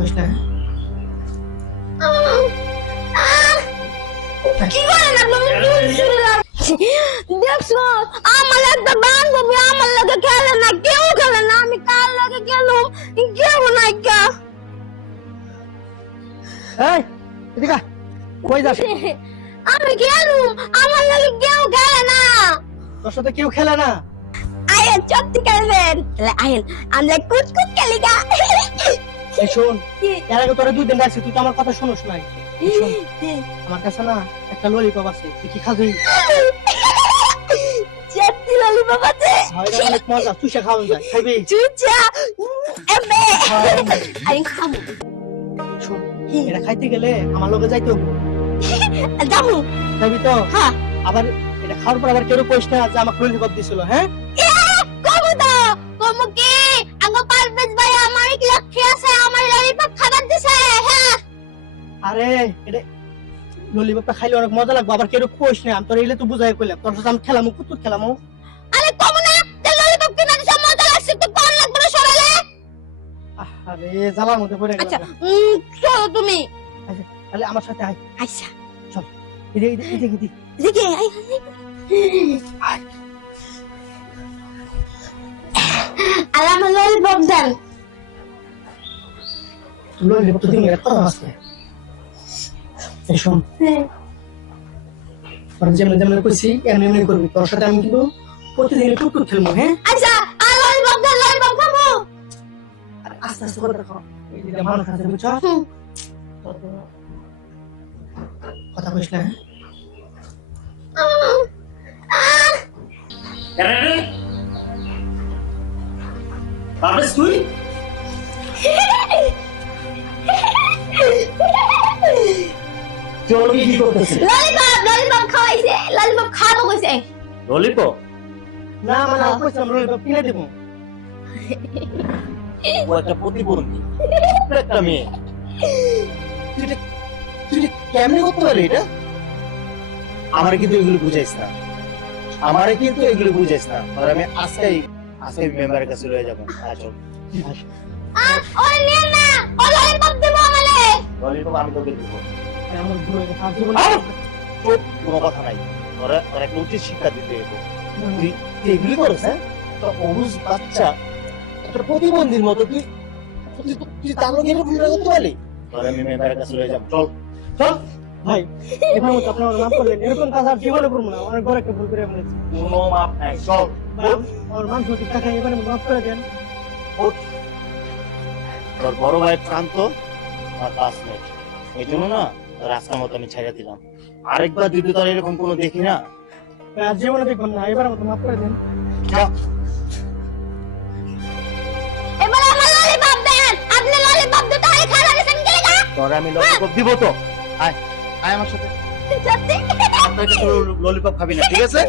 কইস না। কি করেন দেখছো আমার একটা বান্ধবী আমার লগে খেলে না, কেউ খেলে না, আমি কার লগে গেলাম কেউ নাই কা। এই এদিকে কই যাস? আমি গেলাম, আমার লগে কেউ খেলে না। তোর সাথে কেউ খেলে না? আয়েন চট্টি খেলবেন, আয়েন আমরা কুটকুট খেলি গা। এই শোন, এর আগে তোরা 2 দিন রাখছি, তুই তো আমার কথা শুনোস নাই। শোন, আমার কাছে না একটা ললিপপ আছে, তুই কি খাবি? চট্টি ললিপপ আছে, অনেক মজা, চুষে খাওয়া যায়, খাবি? চুচা এবে আইন খাবো। শোন, এটা খাইতে গেলে আমার লগে যাইতে হবে। যাবো খাবি তো? হ্যাঁ। আবার এটা খাওয়ার পর আবার কেউ কইস না যে আমাকে ললিপপ দিছিল, হ্যাঁ? কমু তো কমু কি আঙ্গো পারভেজ ভাই আমার কি লক্ষ্য আছে, আমার ললিপপ খাবার দিছে। হ্যাঁ আরে এটা ললিপপটা খাইলে অনেক মজা লাগবে, আবার কেউ কইস না, আমি তোর এলে তো বুঝাই কইলাম, তোর সাথে আমি খেলামু, কুতুর খেলামু। আরে কমু না, তে ললিপপ কিনা দিছে, মজা লাগছে তো কোন লাগবে না সরালে। আরে জ্বালার মধ্যে পড়ে গেলাম। আচ্ছা চলো তুমি। আচ্ছা তাহলে আমার সাথে আয়, আচ্ছা চল। এদিকে দেখে আই আয়। আলাম ললিপপ দেন। ললিপপ তো দিন এত আছে। এই শোন, তোরা যেমন যেমন কইছি এমনি এমনি করবি, তোর সাথে আমি কিন্তু প্রতিদিন কুকুর খেলবো, হ্যাঁ? আচ্ছা আর ললিপপ দেন, ললিপপ খাবো। আর আস্তে আস্তে করে খাও, এই যে মানুষ আছে বুঝছো, কথা কইস না, হ্যাঁ? পারভেজ তুই চলো কি করতেছিস? ললিপপ খাওয়াইছে, ললিপপ খাবো কইছে। ললিপপ? না মানে আমি কইছিলাম ললিপপ কিনে দেবো। ও একটা প্রতিবন্ধী একটা মেয়ে, তুই এটা কেমনে করতে পারলি এটা? আমারে কিন্তু এগুলো বুঝাইস না, আমারে কিন্তু এগুলো বুঝাইস না, আর আমি আজকে মেম্বারের কাছে লয়ে যাবো। চল ও নিয়ে না, ও ললিপপ দেবো আমারে। ললিপপ আমি তোকে দিব। আমার ভুল হয়ে গেছে, আর জীবনে চুপ, কোনো কথা নাই, তোরা একটা উচিত শিক্ষা দিতে হবে। তুই এগুলি করছ, হ্যাঁ? তো অবুঝ বাচ্চা একটা প্রতিবন্ধীর মতো তুই তার লোক এরকম করতে পারলি? তোরা আমি মেম্বারের কাছে লয়ে যাবো। চল চল ভাই এবার মতো আপনারা মাফ করবেন, এরকম কাজ আর জীবনে করবো না, অনেক বড় একটা ভুল করে ফেলেছি। কোনো মাপ নাই, চল আমার মানুষ টাকা এবারে মাফ করে দেন। ওঠ। তোর বড় ভাইয়ের প্রান্ত আর 5 মিনিট, এই জন্য না তোর আজকের মতো আমি ছেড়ে দিলাম। আরেকবার যদি তোর এরকম কোনো দেখি না, আর জীবনে দেখবেন না, এবার মতো মাফ করে দেন। যা। এবার আমার ললিপপ দেন, আপনি ললিপপ দিতে আই খালা দিছেন কে গা? তোর আমি ললিপপ দিব তো, আয় আয় আমার সাথে। সত্যি আপনাকে ললিপপ খাবি না, ঠিক আছে?